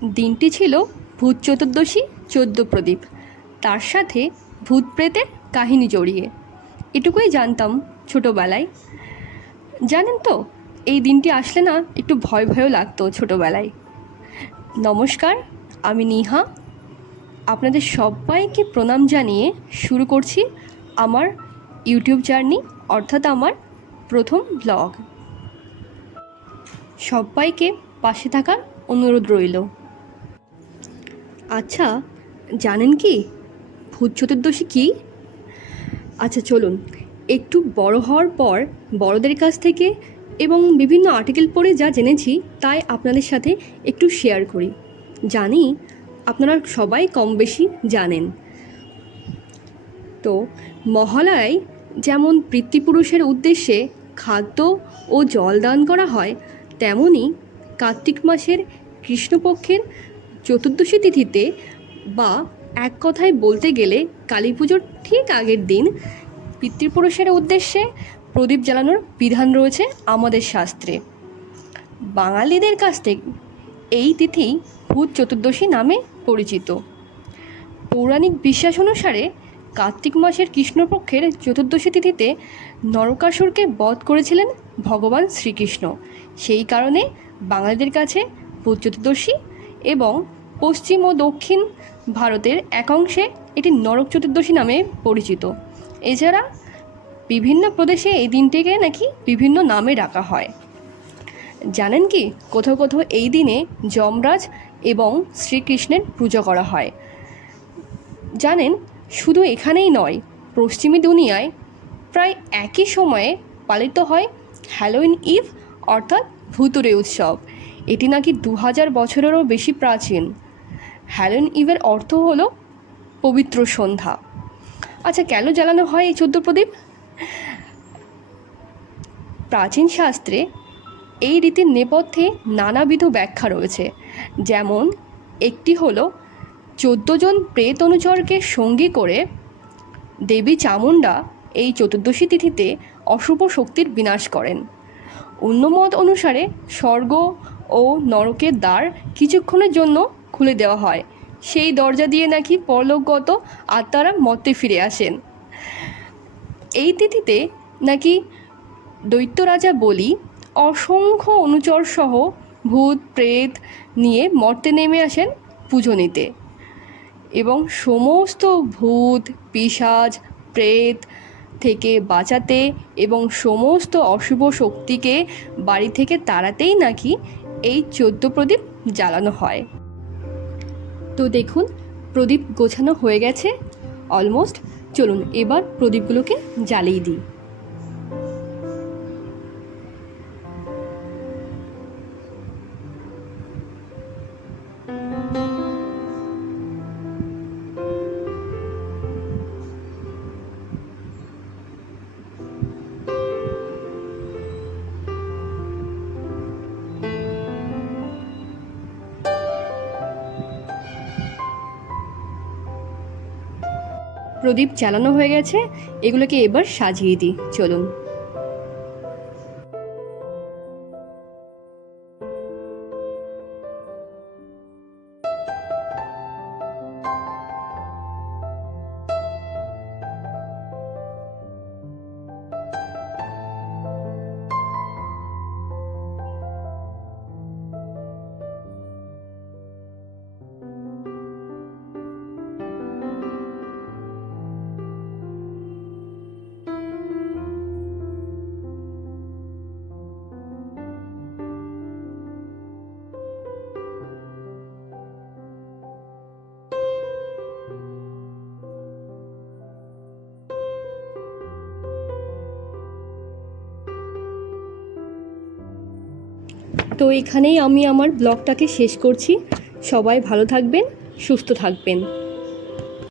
দিনটি ছিল ভূত চতুর্দশী 14 প্রদীপ, তার সাথে ভূত প্রেতের কাহিনী জড়িয়ে। এটুকুই জানতাম ছোটোবেলায়। জানেন তো, এই দিনটি আসলে না একটু ভয় ভয়ও লাগতো ছোটোবেলায়। নমস্কার, আমি নিহা। আপনাদের সবাইকে প্রণাম জানিয়ে শুরু করছি আমার ইউটিউব জার্নি, অর্থাৎ আমার প্রথম ব্লগ। সবাইকে পাশে থাকার অনুরোধ রইল। আচ্ছা, জানেন কি ভূত চতুর্দশী কী? আচ্ছা চলুন, একটু বড় হওয়ার পর বড়দের কাছ থেকে এবং বিভিন্ন আর্টিকেল পড়ে যা জেনেছি তাই আপনাদের সাথে একটু শেয়ার করি। জানি আপনারা সবাই কম বেশি জানেন। তো মহালয়ায় যেমন পিতৃপুরুষের উদ্দেশ্যে খাদ্য ও জল দান করা হয়, তেমনি কার্তিক মাসের কৃষ্ণপক্ষের চতুর্দশী তিথিতে, বা এক কথায় বলতে গেলে কালী পুজোর ঠিক আগের দিন, পিতৃপুরুষের উদ্দেশ্যে প্রদীপ জ্বালানোর বিধান রয়েছে আমাদের শাস্ত্রে। বাঙালিদের কাছ থেকে এই তিথি ভূত চতুর্দশী নামে পরিচিত। পৌরাণিক বিশ্বাস অনুসারে কার্তিক মাসের কৃষ্ণপক্ষের চতুর্দশী তিথিতে নরকাসুরকে বধ করেছিলেন ভগবান শ্রীকৃষ্ণ। সেই কারণে বাঙালিদের কাছে ভূত চতুর্দশী, এবং পশ্চিম ও দক্ষিণ ভারতের একাংশে এটি নরক চতুর্দশী নামে পরিচিত। এছাড়া বিভিন্ন প্রদেশে এই দিনটিকে নাকি বিভিন্ন নামে ডাকা হয়। জানেন কি, কোথাও কোথাও এই দিনে যমরাজ এবং শ্রীকৃষ্ণের পূজা করা হয়। জানেন, শুধু এখানেই নয়, পশ্চিমী দুনিয়ায় প্রায় একই সময়ে পালিত হয় হ্যালোইন ইভ, অর্থাৎ ভুতুড়ে উৎসব। এটি নাকি 2000 বছরেরও বেশি প্রাচীন। হ্যালোইন ইভের অর্থ হলো পবিত্র সন্ধ্যা। আচ্ছা, কেন জ্বালানো হয় এই 14 প্রদীপ? প্রাচীন শাস্ত্রে এই রীতির নেপথ্যে নানাবিধ ব্যাখ্যা রয়েছে। যেমন একটি হলো 14 জন প্রেত অনুচরকে সঙ্গী করে দেবী চামুণ্ডা এই চতুর্দশী তিথিতে অশুভ শক্তির বিনাশ করেন। অন্য মত অনুসারে স্বর্গ ও নরকের দ্বার কিছুক্ষণের জন্য খুলে দেওয়া হয়। সেই দরজা দিয়ে নাকি পরলোকগত আত্মারা মর্তে ফিরে আসেন। এই তিথিতে নাকি দৈত্য রাজা বলি অসংখ্য অনুচর সহ ভূত প্রেত নিয়ে মর্তে নেমে আসেন পুজো নিতে, এবং সমস্ত ভূত পিশাচ প্রেত থেকে বাঁচাতে এবং সমস্ত অশুভ শক্তিকে বাড়ি থেকে তাড়াতেই নাকি এই 14 প্রদীপ জ্বালানো হয়। তো দেখুন, প্রদীপ গোছানো হয়ে গেছে অলমোস্ট। চলুন এবার প্রদীপগুলোকে জ্বালিয়ে দিই। প্রদীপ জ্বালানো হয়ে গেছে, এগুলোকে এবার সাজিয়ে দিই। চলুন। তো এখানেই আমি আমার ব্লগটাকে শেষ করছি। সবাই ভালো থাকবেন, সুস্থ থাকবেন।